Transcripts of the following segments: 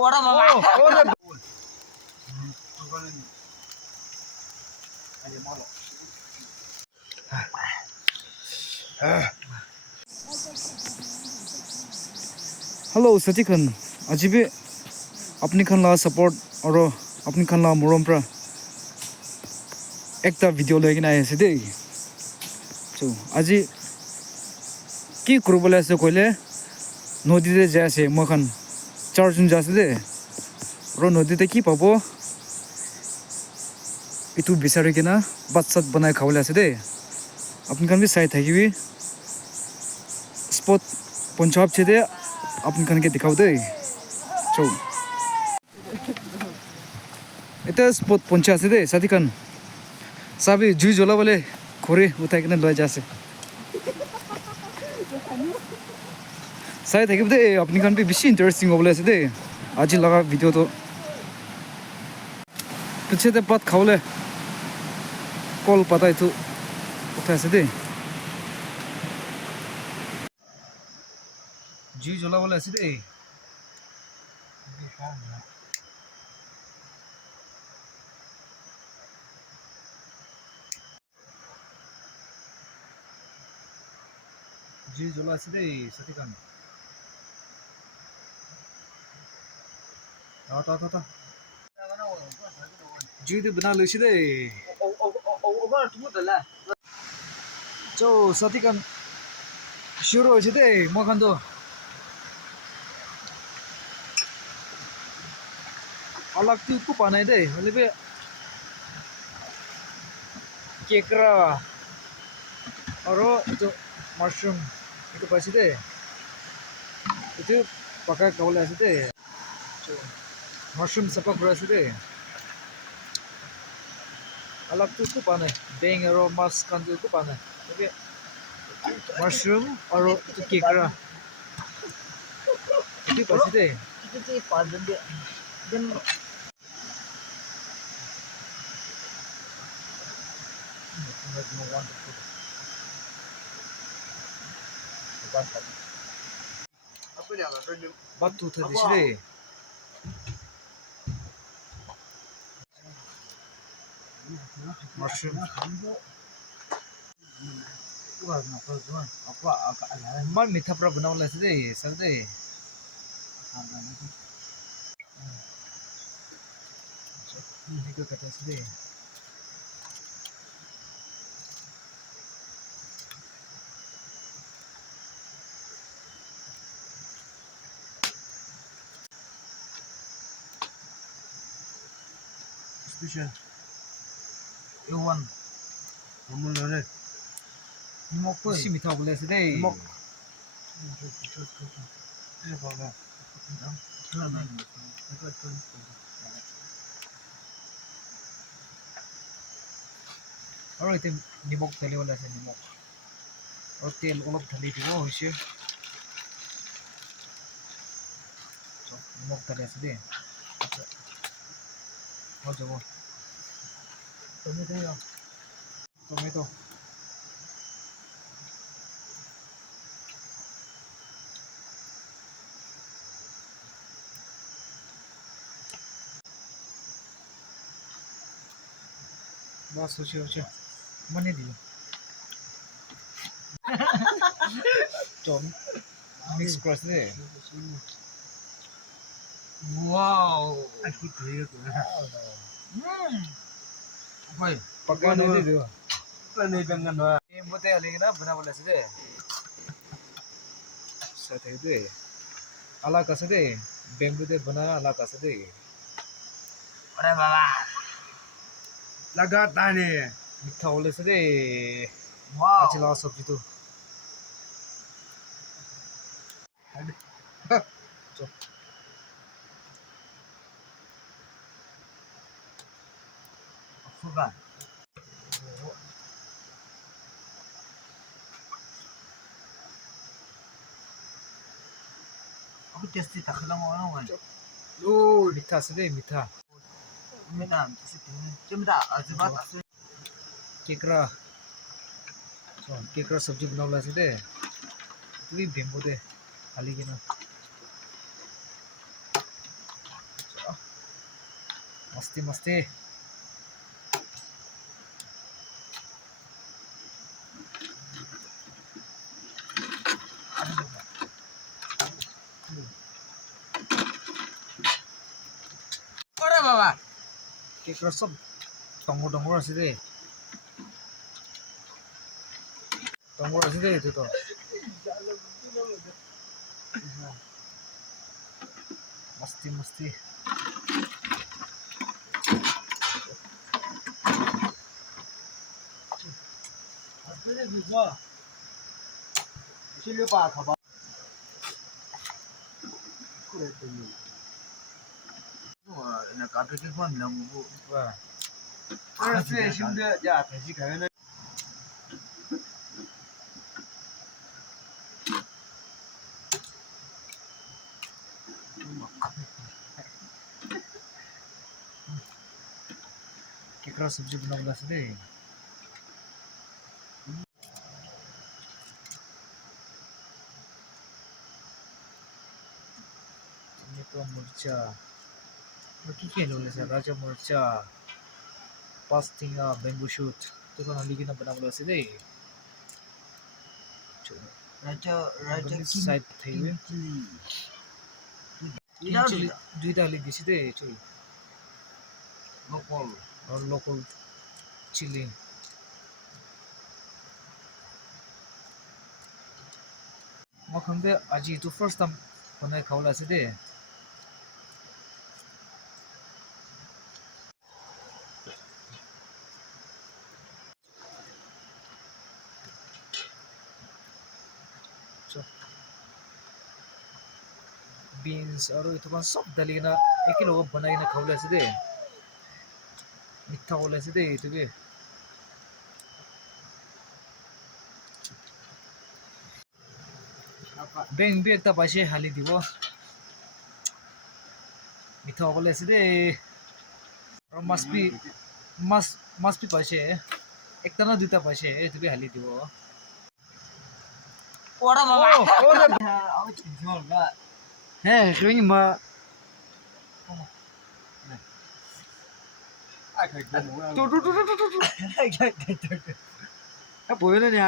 Ora baba. Hello Sati Khan, ajibe apni khan la support aro apni khan la morom pra ekta video legi na ase de. So aji ki kurubole ase koile nodi de jaise mo khan charjun jase de ro nodi te ki pabo itu bisari kena batsat banai khawle ase de apni khan bi sai thakibi spot punjab che de apni khan ke dikhau de so এটা spot পঞ্চা আছে দে সাথী খান সাবি জুই জ্বলা বলে ঘরে উঠাই কিনে লৈ যাচ্ছে চাই থাকিব দে আপনি খান বেশি ইন্টারেস্টিং হবলে আছে দে আজি লগা ভিডিও তো পিছতে পাত খাওলে কল পাতাই তো উঠাই আছে দে জুই জ্বলা বলে আছে দে জুই জ্বলা আছে দে সাথী খান তা জুই তো বনা লইছে দে চো সাথী খান শুরু হয়েছে দে মখান তো अलग ती को पाने दे हले बे केकरा और जो mushroom itu pasti deh itu pakai kau lah deh mushroom sepak berasa deh अलग tu को पाने beng और mas kan tu ko पाने tapi mushroom और itu केकरा itu pasti deh Itu padan dia. Dan apa dia lah batu tadi sih deh mushroom mal mita pra bana wala sih deh sar deh ini ko kata sih deh special Ewan Kamu lele. nimok po si mita wala sih deh Nimok. Ini apa? और इतने निमक थले वाला से निमक और तेल अलग थली थी वो होशे निमक थले से दे और जो वो टोमेटो बस होशे मने दियो Tom mix cross deh wow Aku tuh tu. भाई पका नहीं दे दो Kan ni dengan doa. ये बोते अलग ना बना बोला से दे सही दे अलग कैसे दे बेम्बू दे बना अलग कैसे दे ora baba. Lagatan ni. मीठा बोले से दे Wow. अच्छा लगा सब्जी तो Suka. Aku testi tak kelang orang kan. मीठा से दे मीठा Minta cuma tak azibat asli. केकरा केकरा सब्जी बना बोला से दे तू भी बेम्बू दे खाली के ना मस्ती मस्ती अरे बाबा के कर सब टंगो टंगो আছে दे टंगो আছে दे itu to मस्ती मस्ती 그래 누가 실려 봐 가봐 그랬더니 나 가볍게 보면 뭐 와 알았어 심대 야 돼지 가면은 केकरा सब्जी बनाउँदा छ दे तो मर्चा के हाल्नु छ राजा मर्चा पास्टिङा बेम्बु सुट त्यो गर्न लिकिन बनाउनु छ दे राजा साइड थियो 이라도 दुईटा लिदिसी दे चोइ लोकल और लोकल चिली मखंदे आज तो फर्स्ट टाइम बनाए खाउला छ दे बीन्स और itu kan सब दलिना एक किलो बनाइना खाउला छ दे मिठा होला छ दे itu के बेङ बे एकटा पाइसे हाली দিব मिठा होला छ दे और must be पाइसे एकटा ना दुईटा पाइसे itu के हाली দিব 오라 바바 아우 진짜 해 그러니 뭐 아 그래 뭐야 야 보이느냐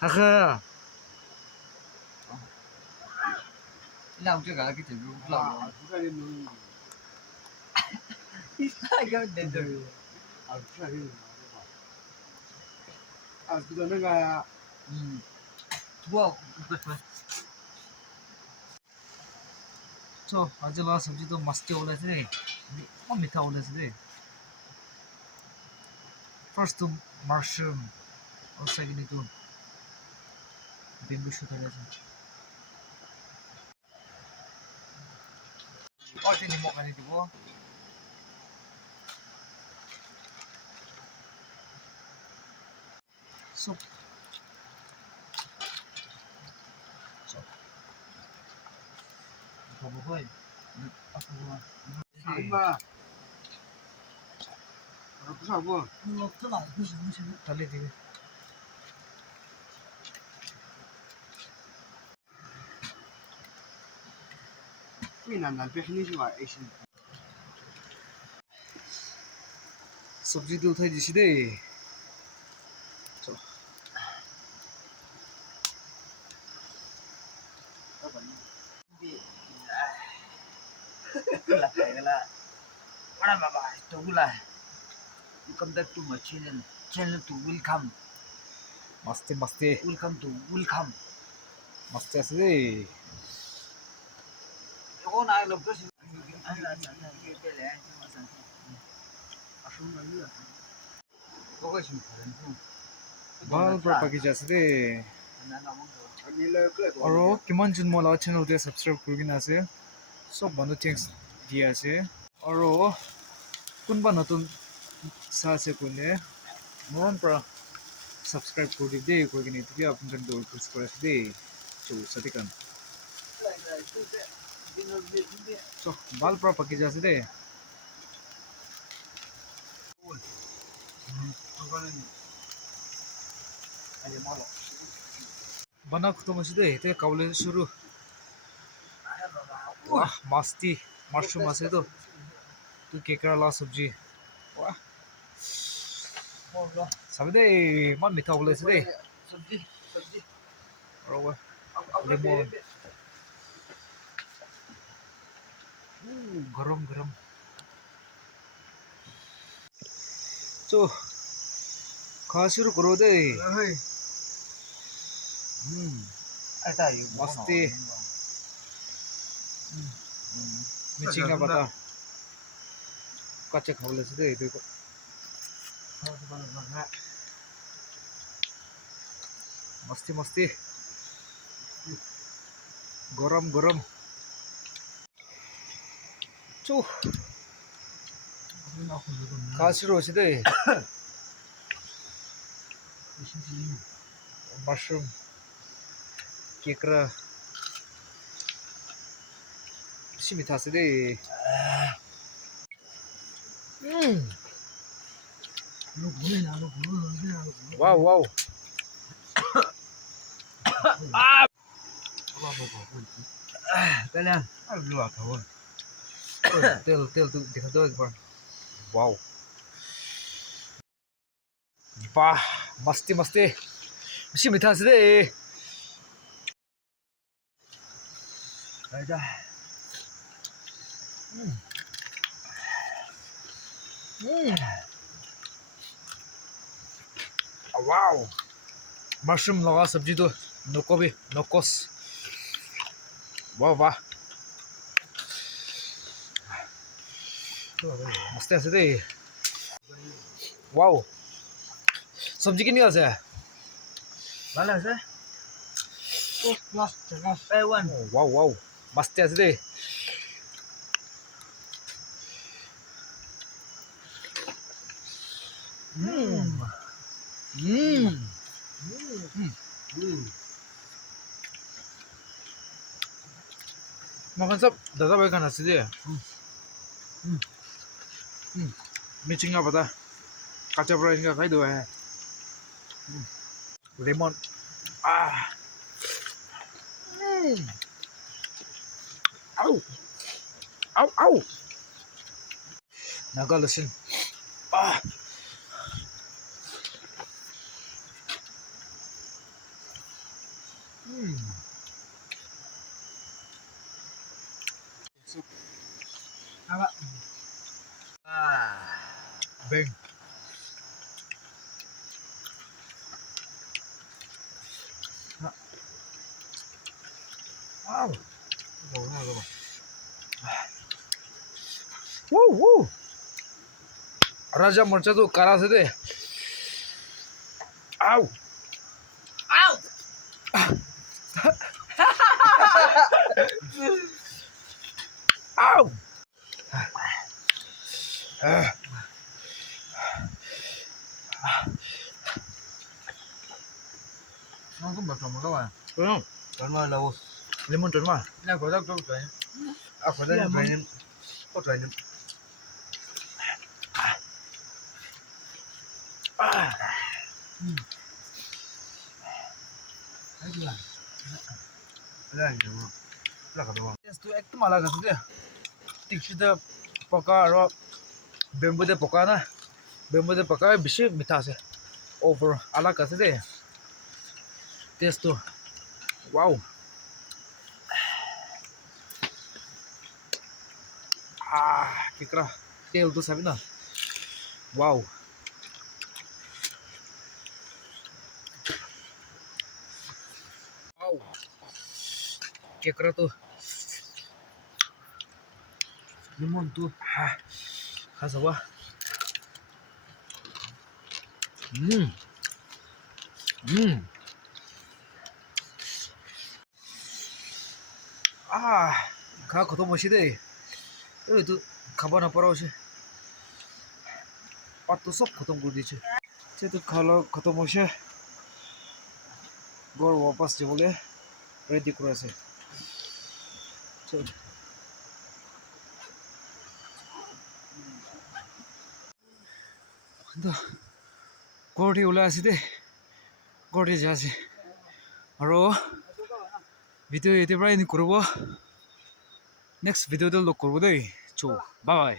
하하 làm cho cả cái chữ lúc 아 lòng 누가 했는 이거 된다 아 누가 했는 아 그거 내가 뭐 तो आज वाला सब्जी तो मस्त होला छ दे और मीठा होला छ दे फर्स्ट तो मशरूम और सेकंड तो बेम्बू शूट होला छ और त्यही म खाने দিব सब怎么会？엄마不是不我这哪不行不行？ 달래 되게 그냥 난 배신이지 마 애신 सब्जी तो उठाइ दिसी दे Ora baba, tugula. Welcome back to my channel. Channel to welcome. मस्ती मस्ती Welcome to welcome. मस्ती আছে दे Ako na love ko si. Ano na sa pele ay sa. Asun na yun. Ako si parento. बाल पर पकी जाছে दे আৰু কিমান জন মোলা চেনেলটো সাবস্ক্ৰাইব কৰি কিনে আছে সব বন্ধু থ্যাঙ্কস দিয়া আছে আৰু কোনবা নতুন চাইছে কোনে মৰম পৰা সাবস্ক্ৰাইব কৰি দে কৰি কিনে তেতিয়া আপোনাক দৌৰ প্ৰেছ কৰা আছে দে চো সতিকান সো বাল পৰা পকি যাছে দে बना खत्म হৈছে দে এতিয়া কাউলে শুরু वाह मस्ती मशरूम আছে তো tu kekra la sabji wah Moga. sabe de man mita bole se de Sabji. Sabji. rowa Apa lemon be? garam garam so kha shuru karo de Hey. Ada yuk. masti michinga bata kache khawle se de देखो मस्ती मस्ती गरम गरम चु खासिरो सिधै mushroom केकरा सिमी थासे दे वाव वाव Kalian. Aduh lah kawan. तेल तेल तू दिखा दो एक बार वाव वाह मस्ती मस्ती सिमी थासे दे Ada. वाव मशरूम लगा सब्जी तो नको भी नकोस वाह वाह मस्त ऐसे दे वाव सब्जी कितनी है Mana sih? Plus, tengah. Ewan. वाव वाव मस्त ऐसे दे makan sab dadah baik kan nasi deh micing apa dah kaca berani nggak kayak dua lemon ah au au au naga lesin ah Apa? beng wow wow wow raja merca tuh karas deh au Au! au Nó có bật trong các bạn. đúng không Còn mà lâu. lemon tròn mà Nó có rất tốt rồi. À, có rất tốt rồi. Có rồi. Đấy chưa? Đây đúng không? Là cả đúng. tu ekdom alag আছে deh tikshida paka aro bamboo de paka na bamboo de paka bishi mitha ase over alag ase deh taste tu wow ah kikra tel tu sabi na wow wow kikra tu limon tu khasa wa ah kha khotom hoise deh এই তো খাব নাপারা হয়েছে আর তো সব খতম করে দিয়েছে সে তো খাওয়া খতম হয়েছে ঘর ওয়াপাস যে বলে রেডি করে আছে চল ঘৰটি ওলাই আছে দেই ঘৰটি যাই আছে আৰু ভিডিঅ' এতিয়াৰ পৰা এনে কৰিব নেক্সট ভিডিঅ'টো লগ কৰিব দেই চৌ বাই